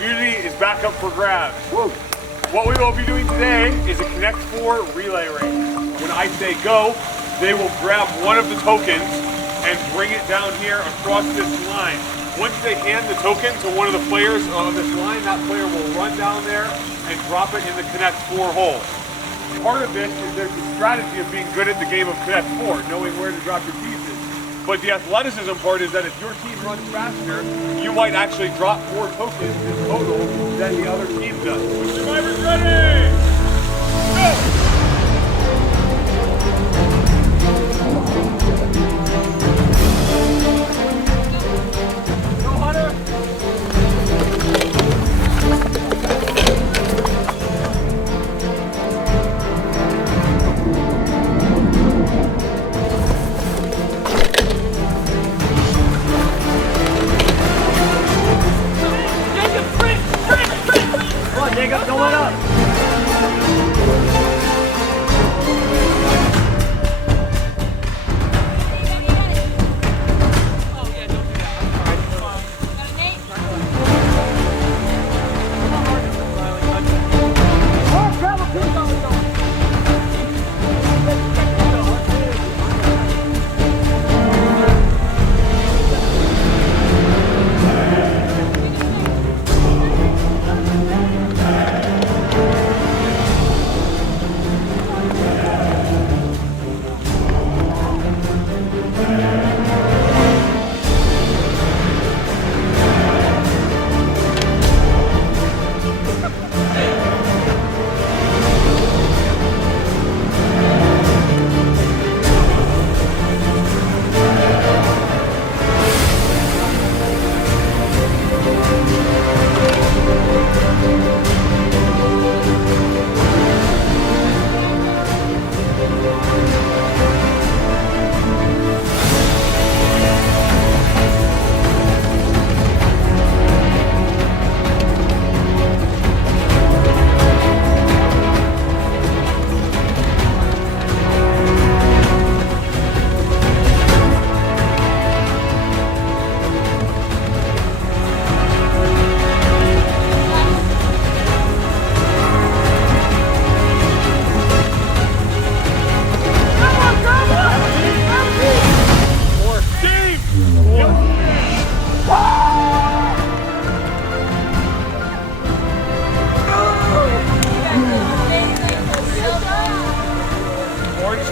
community is back up for grabs. Woo. What we will be doing today is a Connect 4 relay race. When I say go, they will grab one of the tokens and bring it down here across this line. Once they hand the token to one of the players on this line, that player will run down there and drop it in the Connect 4 hole. Part of this is there's the strategy of being good at the game of Connect 4, knowing where to drop your pieces. But the athleticism part is that if your team runs faster, you might actually drop more tokens in total than the other team does. Survivors ready! Go! Jacob, don't let up!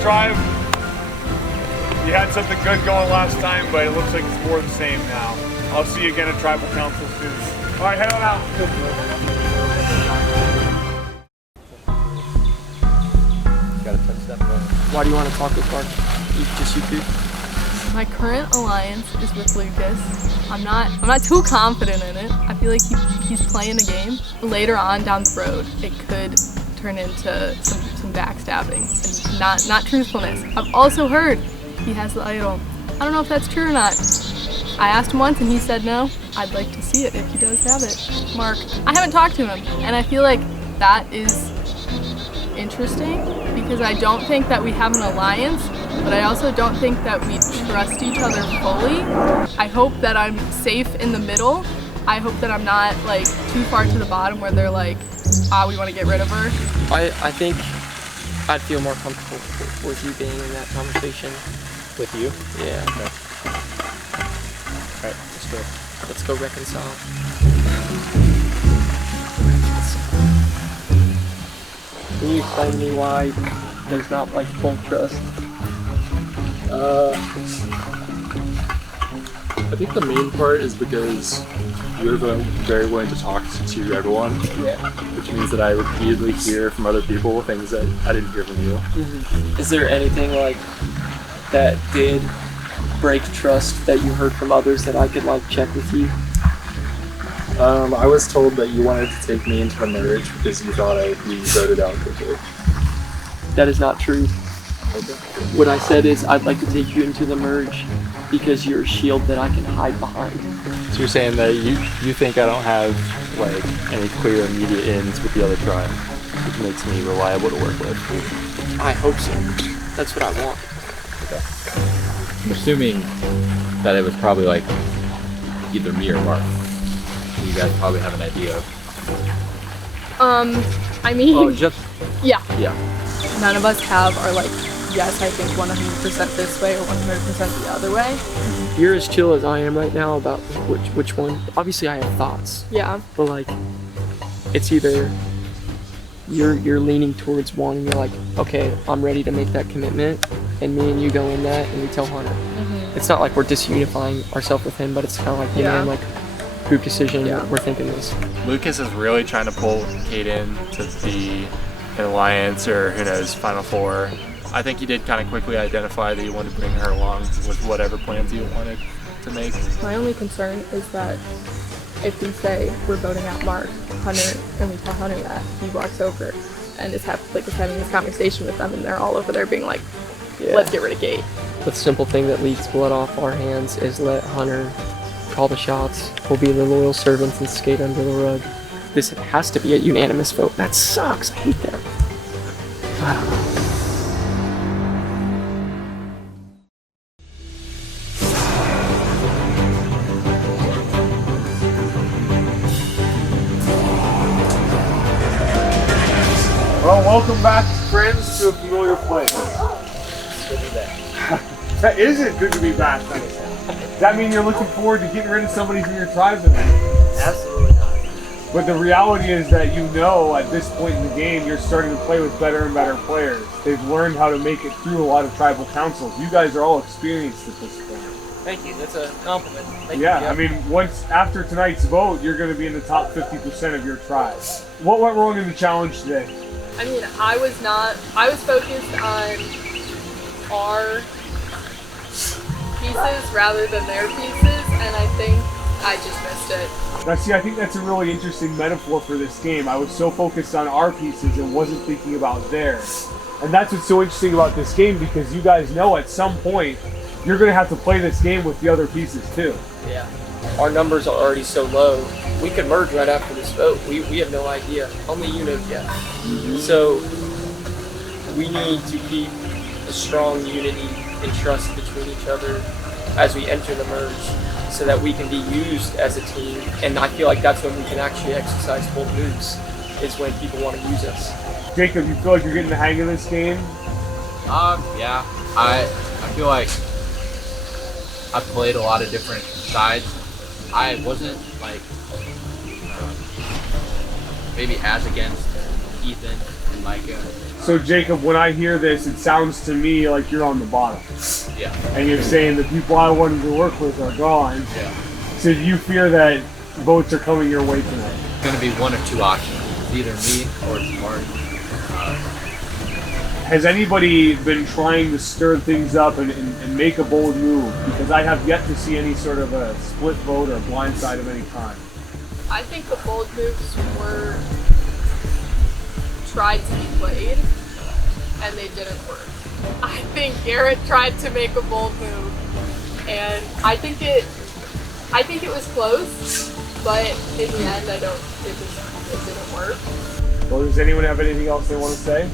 Tribe, you had something good going last time, but it looks like it's more of the same now. I'll see you again at Tribal Council soon. All right, head on out. Gotta touch that button. Why do you want to talk with Mark? Just you two? My current alliance is with Lucas. I'm not too confident in it. I feel like he's playing a game. Later on down the road, it could turn into some backstabbing and not truthfulness. I've also heard he has the idol. I don't know if that's true or not. I asked him once and he said no. I'd like to see it if he does have it. Mark, I haven't talked to him, and I feel like that is interesting because I don't think that we have an alliance, but I also don't think that we trust each other fully. I hope that I'm safe in the middle. I hope that I'm not like too far to the bottom where they're like, we want to get rid of her. I think I'd feel more comfortable with you being in that conversation. With you? Yeah. Okay. Alright, let's go. Let's go reconcile. Can you explain to me why there's not like full trust? I think the main part is because you're very willing to talk to everyone, which means that I repeatedly hear from other people things that I didn't hear from you. Mm-hmm. Is there anything like that did break trust that you heard from others that I could like check with you? I was told that you wanted to take me into the merge because you thought I would be voted out quickly. That is not true. Okay. What I said is I'd like to take you into the merge because you're a shield that I can hide behind. So you're saying that you think I don't have like any clear immediate ins with the other tribe, which makes me reliable to work with. I hope so. That's what I want. Okay. I'm assuming that it was probably like either me or Mark. you guys probably have an idea of. I mean, Oh, just yeah. Yeah. None of us have our like, yes, I think 100% this way or 100% the other way. you're as chill as I am right now about which one. Obviously, I have thoughts, Yeah. but like, it's either you're leaning towards one, and you're like, okay, I'm ready to make that commitment, and me and you go in that, and we tell Hunter. It's not like we're disunifying ourselves with him, but it's kind of like, hey Yeah. man, like, group decision. Yeah. We're thinking this. Lucas is really trying to pull Caden to be an alliance or who knows, Final Four. I think he did kind of quickly identify that he wanted to bring her along with whatever plans he wanted to make. My only concern is that if we say we're voting out Mark, Hunter, and we tell Hunter that, he walks over and is having this conversation with them, and they're all over there being like, let's get rid of Gate. The simple thing that leads blood off our hands is let Hunter call the shots. We'll be the loyal servants and skate under the rug. This has to be a unanimous vote. That sucks. I hate that. I don't know. Well, welcome back, friends, to a familiar place. That is it. Good to be back. Does that mean you're looking forward to getting rid of somebody from your tribe tonight? Absolutely not. But the reality is that you know at this point in the game you're starting to play with better and better players. They've learned how to make it through a lot of tribal councils. You guys are all experienced at this point. Thank you. That's a compliment. Thank Yeah, you. I mean, once after tonight's vote, you're going to be in the top 50% of your tribe. What went wrong in the challenge today? I mean, I was focused on our pieces rather than their pieces, and I think I just missed it. Now, see, I think that's a really interesting metaphor for this game. I was so focused on our pieces and wasn't thinking about theirs. And that's what's so interesting about this game, because you guys know at some point you're going to have to play this game with the other pieces too. Yeah. Our numbers are already so low. We could merge right after this vote. We have no idea. Only you know yet. So we need to keep a strong unity and trust between each other as we enter the merge, so that we can be used as a team. And I feel like that's when we can actually exercise full moves, is when people want to use us. Jacob, you feel like you're getting the hang of this game? Yeah. I feel like I played a lot of different sides. I wasn't like maybe as against Ethan and Micah. So Jacob, when I hear this, it sounds to me like you're on the bottom. Yeah. And you're saying the people I wanted to work with are gone. Yeah. So do you fear that votes are coming your way tonight? It's gonna be one of two options. It's either me or it's Marty. Has anybody been trying to stir things up and make a bold move? Because I have yet to see any sort of a split vote or blindside of any kind. I think the bold moves were tried to be played, and they didn't work. I think Garrett tried to make a bold move, and I think it was close, but in the end, it didn't work. Well, does anyone have anything else they want to say?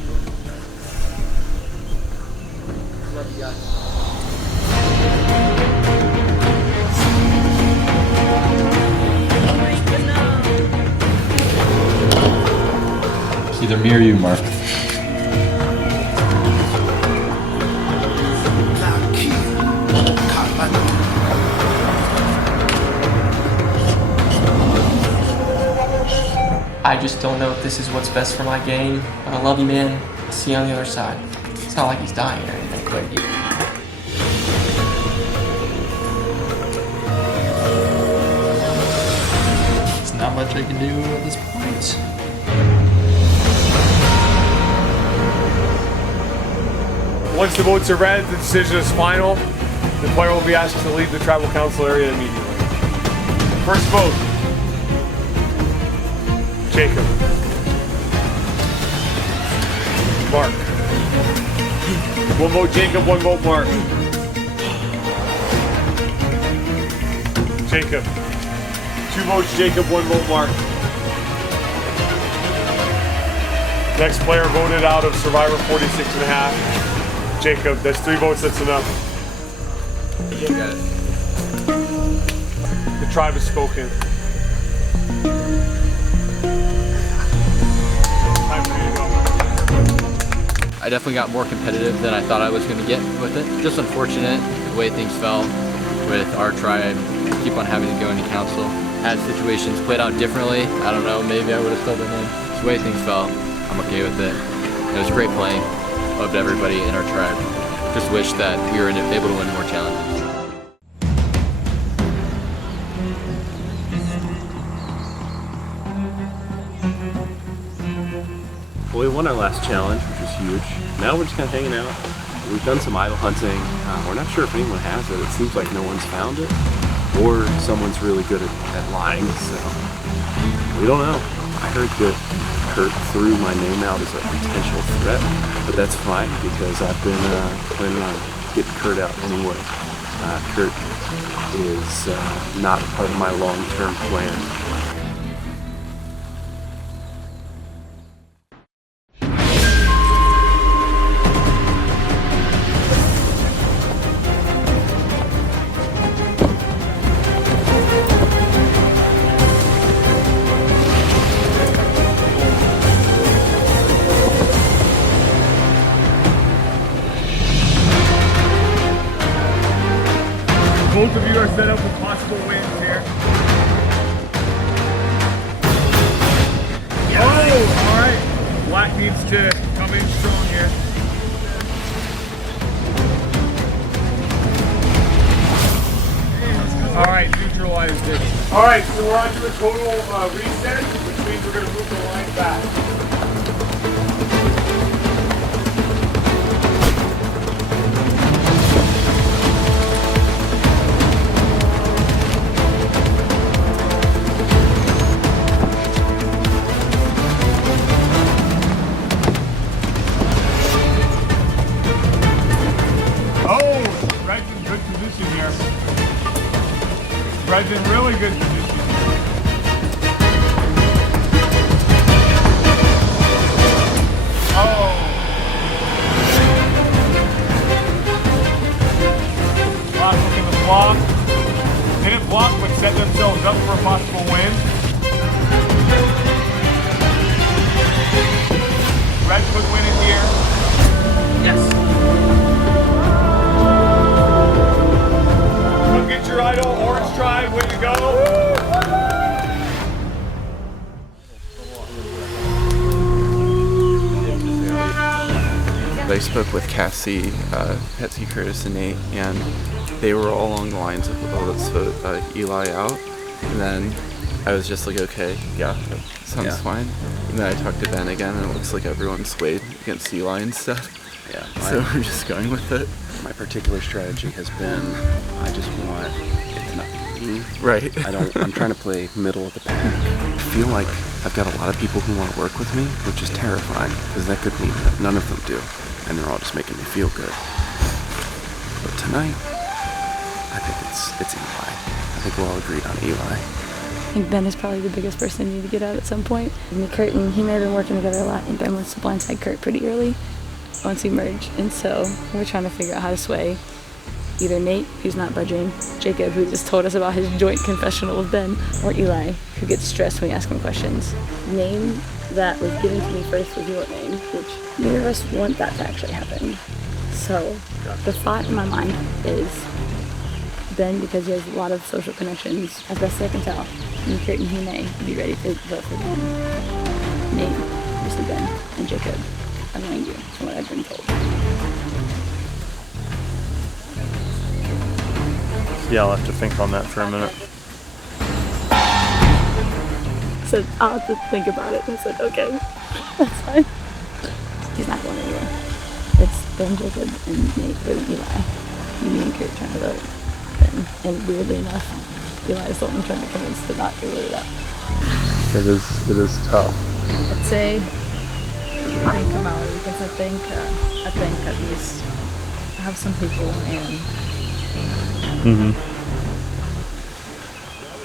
Love you guys. It's either me or you, Mark. I just don't know if this is what's best for my game. But I love you, man. I'll see you on the other side. It's not like he's dying or anything, but There's not much I can do at this point. Once the votes are read, the decision is final. The player will be asked to leave the tribal council area immediately. First vote. Jacob. Mark. One vote Jacob, one vote Mark. Jacob. Two votes Jacob, one vote Mark. Next player voted out of Survivor 46.5. Jacob, that's 3 votes, that's enough. You got it. The tribe has spoken. I definitely got more competitive than I thought I was going to get with it. Just unfortunate the way things fell with our tribe. Keep on having to go into council. Had situations played out differently, I don't know, maybe I would have still been in. Just the way things fell, I'm okay with it. It was great playing. Loved everybody in our tribe. Just wish that we were able to win more challenges. Well, we won our last challenge, which was huge. Now we're just kind of hanging out. We've done some idol hunting. We're not sure if anyone has it. It seems like no one's found it, or someone's really good at lying, so we don't know. I heard that Kurt threw my name out as a potential threat, but that's fine because I've been planning on getting Kurt out anyway. Kurt is not part of my long-term plan. Both of you are set up with possible wins here. Yes. Oh, all right. Black needs to come in strong here. All right, neutralize this. All right, so we're on to a total reset, which means we're going to move the line back. Red's in really good position. Oh. Black looking to block. Didn't block, but set themselves up for a possible win. Red could win it here. Yes. Get your idol, Orange Tribe, way to go! I spoke with Cassie, Patsy, Curtis, and Nate, and they were all along the lines of, oh, let's vote Eli out. And then I was just like, okay, yeah, that sounds fine. And then I talked to Ben again, and it looks like everyone's swayed against Eli and stuff. Yeah. So we're just going with it. My particular strategy has been, I just want it to not be me. Right. I'm trying to play middle of the pack. I feel like I've got a lot of people who want to work with me, which is terrifying, because that could mean that none of them do, and they're all just making me feel good. But tonight, I think it's Eli. I think we're all agreed on Eli. I think Ben is probably the biggest person you need to get out at some point. And Kurt and he may have been working together a lot, and Ben wants to blindside Kurt pretty early once we merge. And so we're trying to figure out how to sway either Nate, who's not budging, Jacob, who just told us about his joint confessional with Ben, or Eli, who gets stressed when we ask him questions. The name that was given to me first was your name, which neither of us want that to actually happen. So the thought in my mind is Ben, because he has a lot of social connections, as best as I can tell, and Kurt and he may be ready to vote for Ben. Nate, obviously Ben, and Jacob, annoying you, from what I've been told. Yeah, I'll have to think on that for a minute. So I'll have to think about it. I said, okay, that's fine. He's not going anywhere. It's Ben, Jacob, and Nate, and Eli. Me and Kurt trying to vote Ben. And weirdly enough, Eli is the one trying to convince to not get voted out. It is tough. I'd say I think I'm out because I think at least I have some people and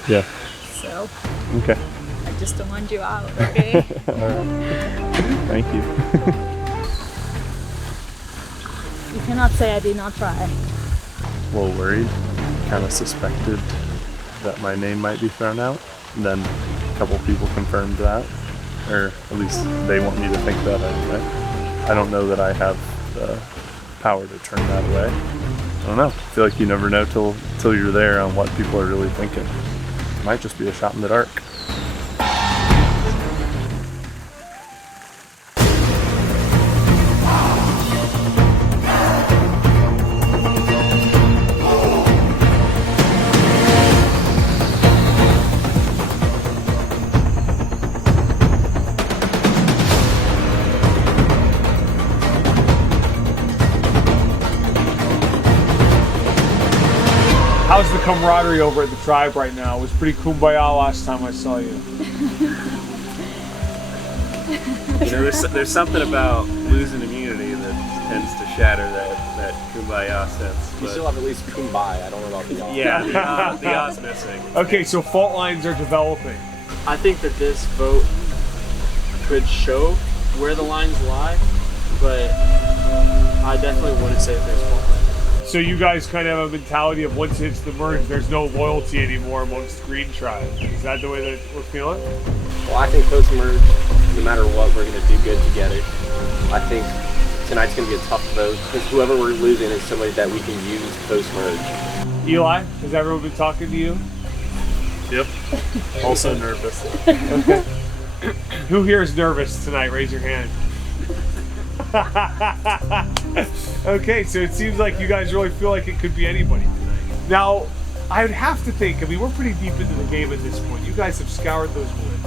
yeah. So Okay. I just don't want you out, okay? Thank you. You cannot say I did not try. A little worried. Kind of suspected that my name might be thrown out. And then a couple people confirmed that, or at least they want me to think that anyway. I don't know that I have the power to turn that away. I don't know. I feel like you never know till you're there on what people are really thinking. It might just be a shot in the dark. How's the camaraderie over at the tribe right now? It was pretty kumbaya last time I saw you. You know, there's something about losing immunity that tends to shatter that kumbaya sense. You still have at least kumbaya. I don't know about the yaw. Yeah, the yaw's missing. Okay, so fault lines are developing. I think that this vote could show where the lines lie, but I definitely wouldn't say that there's fault lines. So you guys kind of have a mentality of once it hits the merge, there's no loyalty anymore amongst Green Tribe. Is that the way that we're feeling? Well, I think post-merge, no matter what, we're going to do good together. I think tonight's going to be a tough vote because whoever we're losing is somebody that we can use post-merge. Eli, has everyone been talking to you? Yep. Also nervous. Okay. Who here is nervous tonight? Raise your hand. Okay, so it seems like you guys really feel like it could be anybody tonight. Now, I would have to think, I mean, we're pretty deep into the game at this point. You guys have scoured those woods.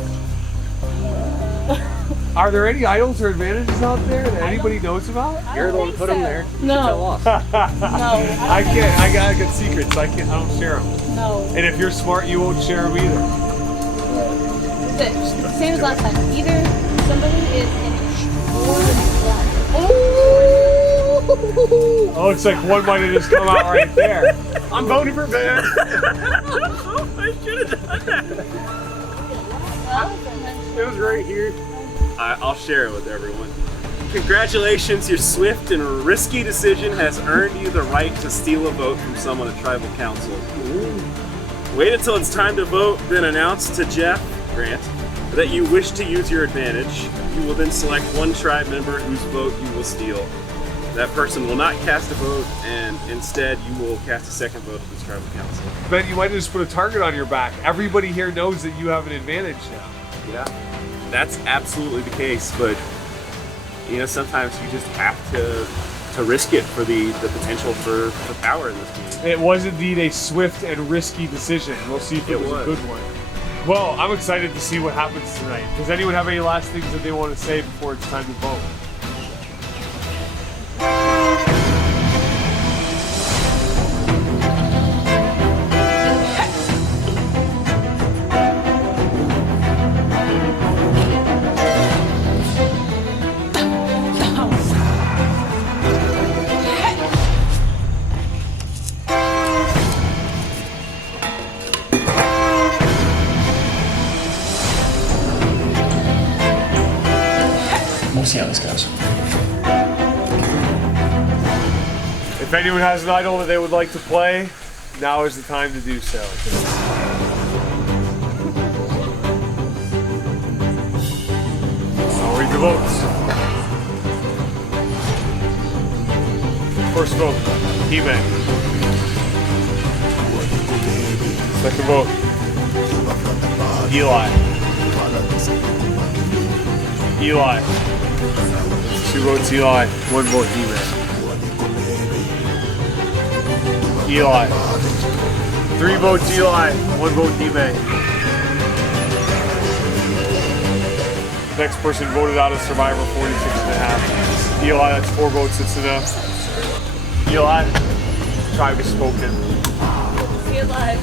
Are there any idols or advantages out there that anybody knows about? You're the one who put them there. You No. should tell us. No. I can't. I got secrets. I don't share them. No. And if you're smart, you won't share them either. Same as last time. Either somebody is in Oh, it's like one might have just come out right there. I'm voting for Ben. I should have done that. It was right here. I'll share it with everyone. Congratulations, your swift and risky decision has earned you the right to steal a vote from someone at Tribal Council. Wait until it's time to vote, then announce to Jeff Grant that you wish to use your advantage. You will then select one tribe member whose vote you will steal. That person will not cast a vote, and instead you will cast a second vote at this tribal council. Ben, you might have just put a target on your back. Everybody here knows that you have an advantage now. Yeah, that's absolutely the case, but you know, sometimes you just have to risk it for the potential for power in this game. It was indeed a swift and risky decision. We'll see if it was a good one. Well, I'm excited to see what happens tonight. Does anyone have any last things that they want to say before it's time to vote? We'll see how this goes. If anyone has an idol that they would like to play, now is the time to do so. I'll read the votes. First vote, He-Man. Second vote, Eli. Eli. 2 votes Eli, 1 vote He-Man. Eli. 3 votes Eli, 1 vote He-Man. Next person voted out of Survivor 46.5. Eli, that's 4 votes, that's enough. Eli, tribe has spoken. See you live.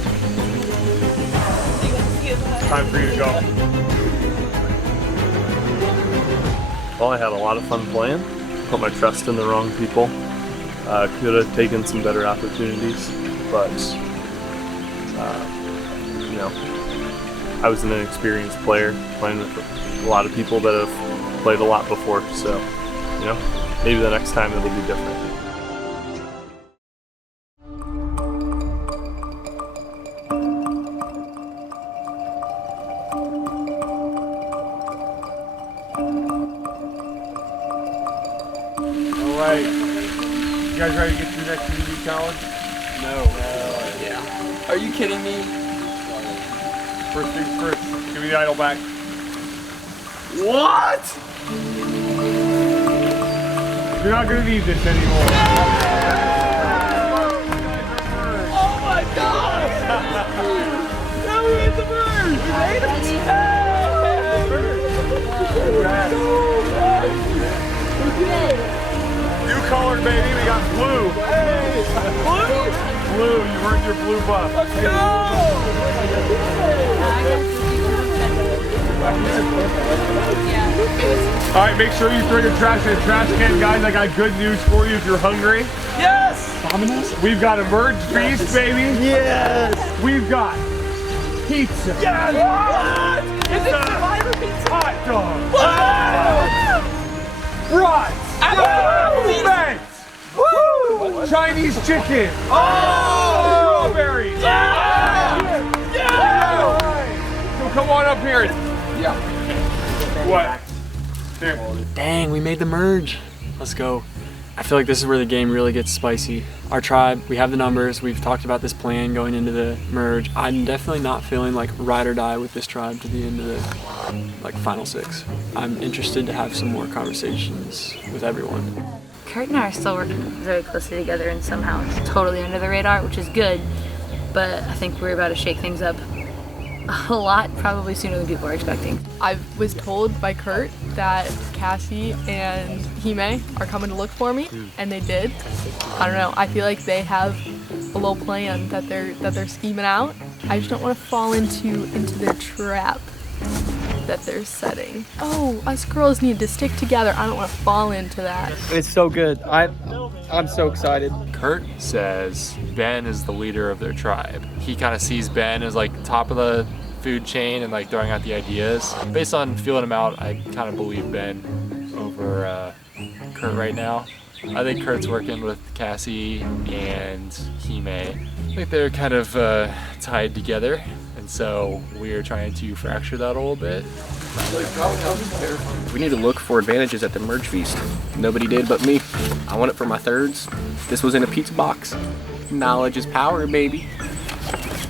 Time for you to go. Well, I had a lot of fun playing. Put my trust in the wrong people. Could have taken some better opportunities, but you know, I was an inexperienced player playing with a lot of people that have played a lot before. So, you know, maybe the next time it'll be different. guys ready to get to the next community challenge? No. Yeah. Are you kidding me? First things first, give me the idol back. What? You're not gonna need this anymore. Oh my God! Now we hit the bird! We made it! New color, baby. We got blue. Hey! Blue? Blue. You earned your blue buff. Let's go! All right, make sure you throw your trash in the trash can, guys. I got good news for you if you're hungry. Yes! We've got a merge feast, baby. Yes! We've got pizza. Yes! What? Is it Survivor pizza? Hot dog. What? Brats. Woo! Chinese chicken. Oh! Strawberries. Yeah! Yeah! So come on up here. Yeah. What? Here. Dang, we made the merge. Let's go. I feel like this is where the game really gets spicy. Our tribe, we have the numbers, we've talked about this plan going into the merge. I'm definitely not feeling like ride or die with this tribe to the end of the final 6. I'm interested to have some more conversations with everyone. Kurt and I are still working very closely together and somehow it's totally under the radar, which is good. But I think we're about to shake things up a lot, probably sooner than people are expecting. I was told by Kurt that Cassie and Hime are coming to look for me, and they did. I don't know. I feel like they have a little plan that they're scheming out. I just don't want to fall into their trap that they're setting. Oh, us girls need to stick together. I don't want to fall into that. It's so good. I'm so excited. Kurt says Ben is the leader of their tribe. He kind of sees Ben as like top of the food chain and like throwing out the ideas. Based on feeling him out, I kind of believe Ben over Kurt right now. I think Kurt's working with Cassie and Hime. I think they're kind of tied together, and so we're trying to fracture that a little bit. We need to look for advantages at the merge feast. Nobody did but me. I want it for my thirds. This was in a pizza box. Knowledge is power, baby.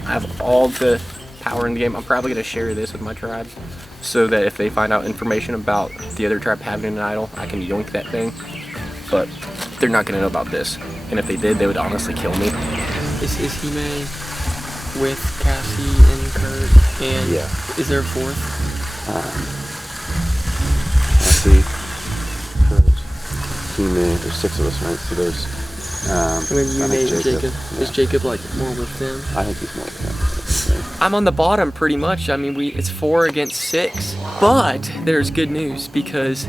I have all the power in the game. I'm probably going to share this with my tribe so that if they find out information about the other tribe having an idol, I can yoink that thing. But they're not going to know about this. And if they did, they would honestly kill me. Is Hime with Cassie and Kurt? And Yeah. Is there a fourth? Cassie, Kurt, Hime, there's 6 of us, right? So there's And then you, I Nate, think and Jacob. Yeah. Is Jacob like more with them? I think he's more with him. I'm on the bottom pretty much. I mean, it's 4 against 6. But there's good news because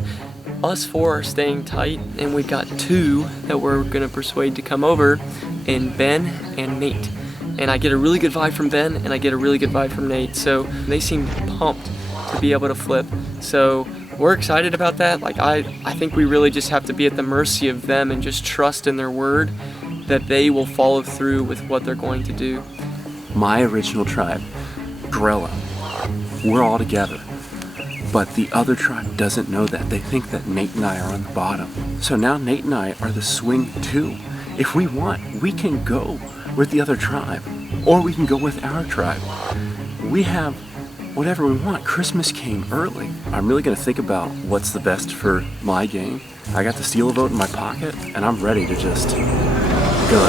us 4 are staying tight, and we've got 2 that we're gonna persuade to come over, and Ben and Nate. And I get a really good vibe from Ben, and I get a really good vibe from Nate. So they seem pumped to be able to flip. So we're excited about that. Like I think we really just have to be at the mercy of them and just trust in their word that they will follow through with what they're going to do. My original tribe, Grella, we're all together. But the other tribe doesn't know that. They think that Nate and I are on the bottom. So now Nate and I are the swing 2. If we want, we can go with the other tribe, or we can go with our tribe. We have whatever we want. Christmas came early. I'm really gonna think about what's the best for my game. I got the steal a vote in my pocket, and I'm ready to just go.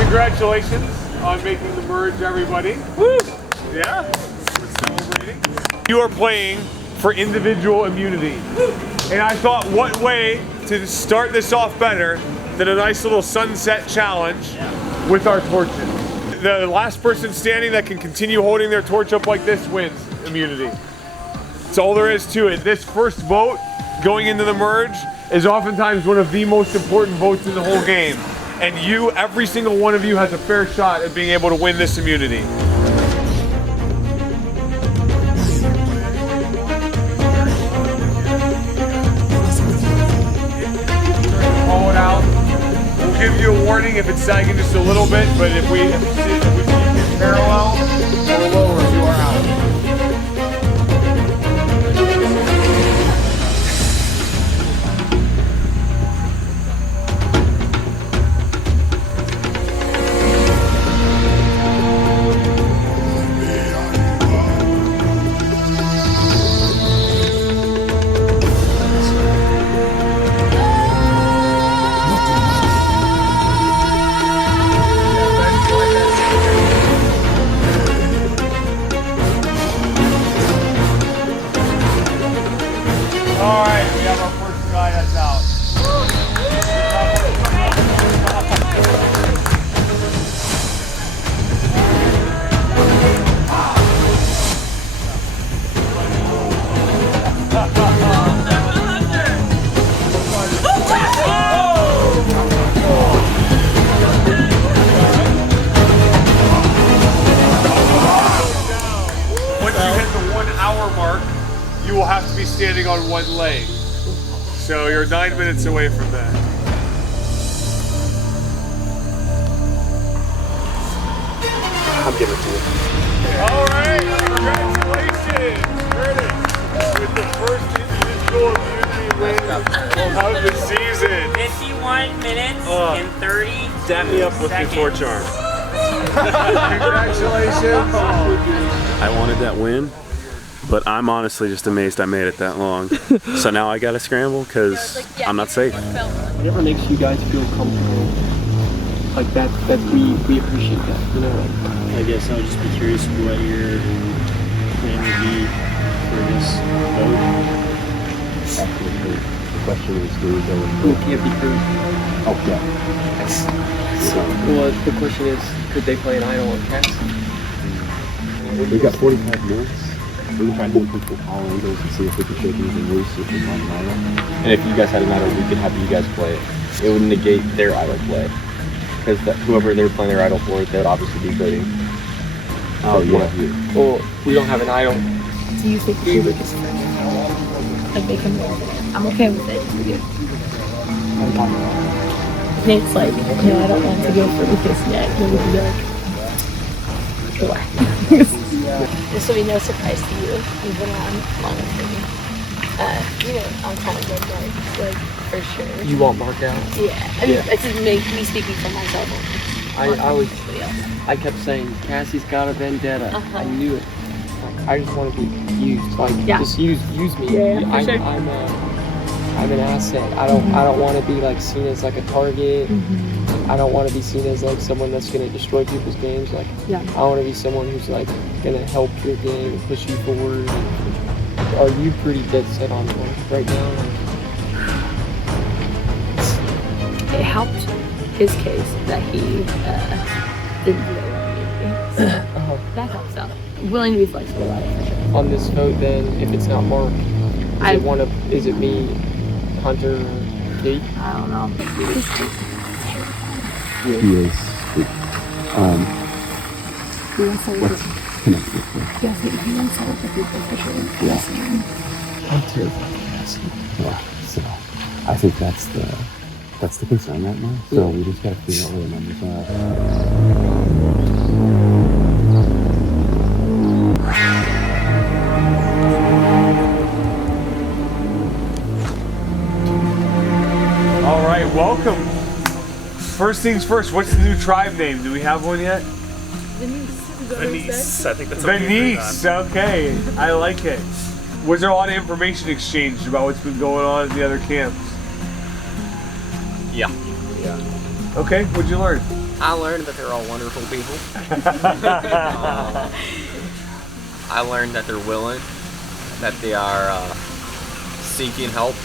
Congratulations on making the merge, everybody. Woo! Yeah, we're celebrating. You are playing for individual immunity. And I thought, what way to start this off better than a nice little sunset challenge with our torches. The last person standing that can continue holding their torch up like this wins immunity. That's all there is to it. This first vote going into the merge is oftentimes one of the most important votes in the whole game. And you, every single one of you, has a fair shot at being able to win this immunity. Call it out. starting if it's sagging just a little bit, but if we keep it parallel or lower, you are out. Alright, we have our first guy that's out. Once you hit the 1 hour mark, you will have to be standing on one leg. So you're 9 minutes away from that. I'll give it to you. All right, congratulations, Curtis, with the first individual immunity win of the season. 51 minutes and 30 Dap me up with your torch arm. Congratulations. I wanted that win, but I'm honestly just amazed I made it that long. So now I gotta scramble because I'm not safe. Whatever makes you guys feel comfortable, like that we appreciate that, you know. I guess I would just be curious what your plan would be for this vote. The question is, do we go with Who can't be proved? Oh, yeah. Well, the question is, could they play an idol on Cass? We've got 45 minutes. We tried to look at all angles and see if we could shake anything loose if we want an idol. And if you guys had an idol, we could have you guys play it. It would negate their idol play. Because whoever they're playing their idol for, they would obviously be voting. Oh, yeah. Well, we don't have an idol. Do you think you would just like make him more? I'm okay with it. It's like, you know, I don't want to go for Lucas yet. He would be like, why? This will be no surprise to you. You've been around long enough for me. You know, I'm kind of good, like for sure. You want Mark out? Yeah. I mean, it's just me speaking for myself. I kept saying, Cassie's got a vendetta. I knew it. Like, I just want to be used. Like, just use me. Yeah, for sure. I'm an asset. I don't want to be like seen as like a target. I don't want to be seen as like someone that's gonna destroy people's games. Like, I want to be someone who's like gonna help your game and push you forward. Are you pretty dead set on one right now? It helped his case that he didn't do that immediately. So that helps out. Willing to be flexible about it for sure. On this vote, then, if it's not Mark, is it me, Hunter, or Kate? I don't know. He is. He wants to work. Yes, he wants to work with people for sure. Yeah. I'm terrified of Cassie. Yeah. So I think that's the concern right now. So we just gotta figure out where the numbers are. All right, welcome. First things first, what's the new tribe name? Do we have one yet? Venice. I think that's Venice. Okay, I like it. Was there a lot of information exchanged about what's been going on in the other camps? Yeah. Okay, what'd you learn? I learned that they're all wonderful people. I learned that they're willing, that they are seeking help.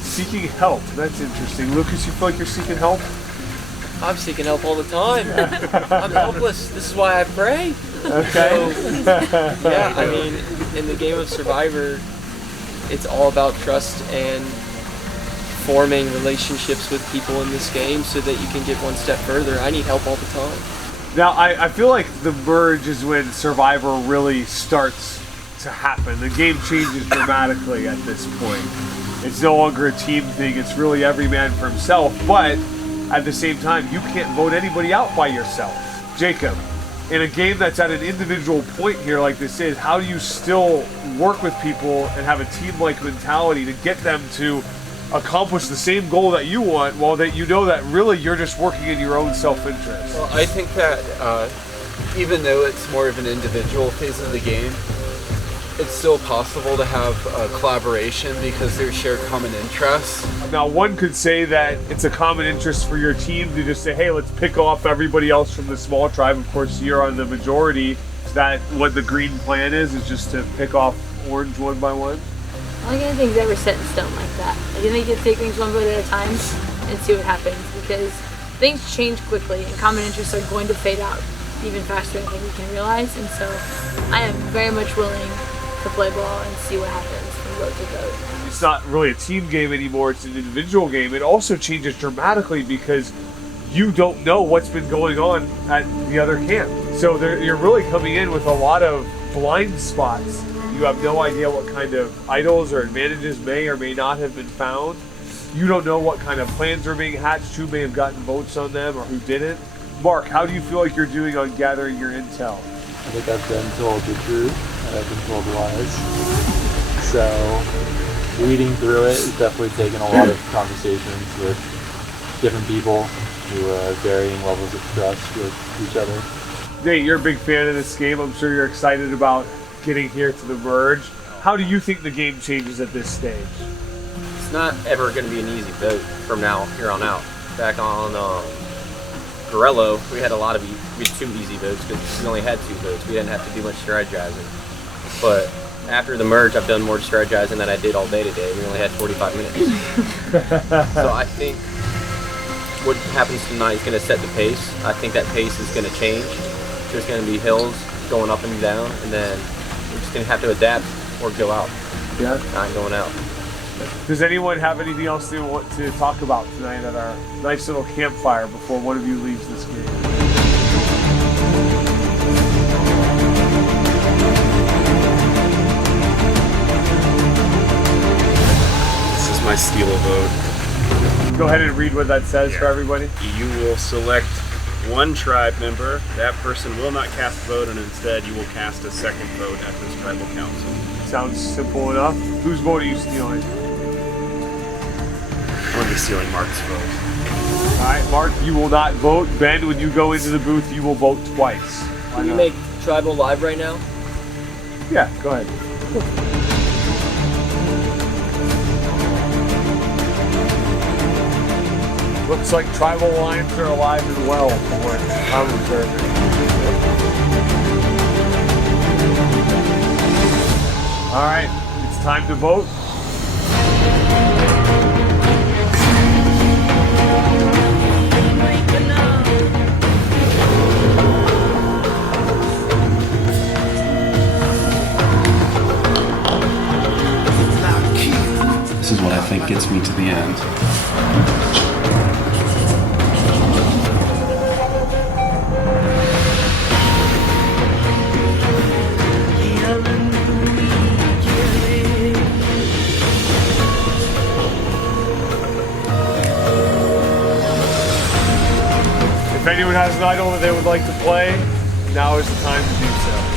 Seeking help, that's interesting. Lucas, you feel like you're seeking help? I'm seeking help all the time. I'm helpless. This is why I pray. Okay. So, yeah, I mean, in the game of Survivor, it's all about trust and forming relationships with people in this game so that you can get one step further. I need help all the time. Now, I feel like the merge is when Survivor really starts to happen. The game changes dramatically at this point. It's no longer a team thing. It's really every man for himself. But at the same time, you can't vote anybody out by yourself. Jacob, in a game that's at an individual point here like this is, how do you still work with people and have a team-like mentality to get them to accomplish the same goal that you want, while that you know that really you're just working in your own self-interest? Well, I think that even though it's more of an individual phase of the game, it's still possible to have collaboration because there's shared common interests. Now, one could say that it's a common interest for your team to just say, hey, let's pick off everybody else from the small tribe. Of course, you're on the majority. Is that what the green plan is just to pick off orange one by one? I don't think anything's ever set in stone like that. I think you can take things one vote at a time and see what happens, because things change quickly and common interests are going to fade out even faster than I think we can realize. And so I am very much willing to play ball and see what happens from vote to vote. It's not really a team game anymore, it's an individual game. It also changes dramatically because you don't know what's been going on at the other camp. So you're really coming in with a lot of blind spots. You have no idea what kind of idols or advantages may or may not have been found. You don't know what kind of plans are being hatched, who may have gotten votes on them or who didn't. Mark, how do you feel like you're doing on gathering your intel? I think I've been told the truth and I've been told lies. So reading through it has definitely taken a lot of conversations with different people who have varying levels of trust with each other. Nate, you're a big fan of this game. I'm sure you're excited about getting here to the merge. How do you think the game changes at this stage? It's not ever going to be an easy vote from here on out. Back on Gorello, we had we had 2 easy votes because we only had 2 votes. We didn't have to do much strategizing. But after the merge, I've done more strategizing than I did all day today. We only had 45 minutes. So I think what happens tonight is going to set the pace. I think that pace is going to change. There's going to be hills going up and down, and then we're just going to have to adapt or go out. Yeah. Not going out. Does anyone have anything else they want to talk about tonight at our nice little campfire before one of you leaves this game? This is my steal a vote. Go ahead and read what that says for everybody. You will select one tribe member. That person will not cast a vote, and instead you will cast a second vote at this tribal council. Sounds simple enough. Whose vote are you stealing? I'm going to be stealing Mark's vote. Alright, Mark, you will not vote. Ben, when you go into the booth, you will vote twice. Can you make Tribal live right now? Yeah, go ahead. Looks like Tribal Alliance are alive and well from what I'm observing. Alright, it's time to vote. This is what I think gets me to the end. If anyone has an idol that they would like to play, now is the time to do so.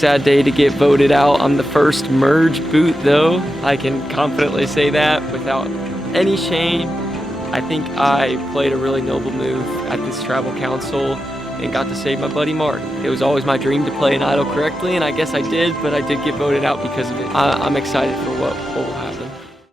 Sad day to get voted out on the first merge boot though. I can confidently say that without any shame. I think I played a really noble move at this tribal council and got to save my buddy Mark. It was always my dream to play an idol correctly, and I guess I did, but I did get voted out because of it. I'm excited for what will happen.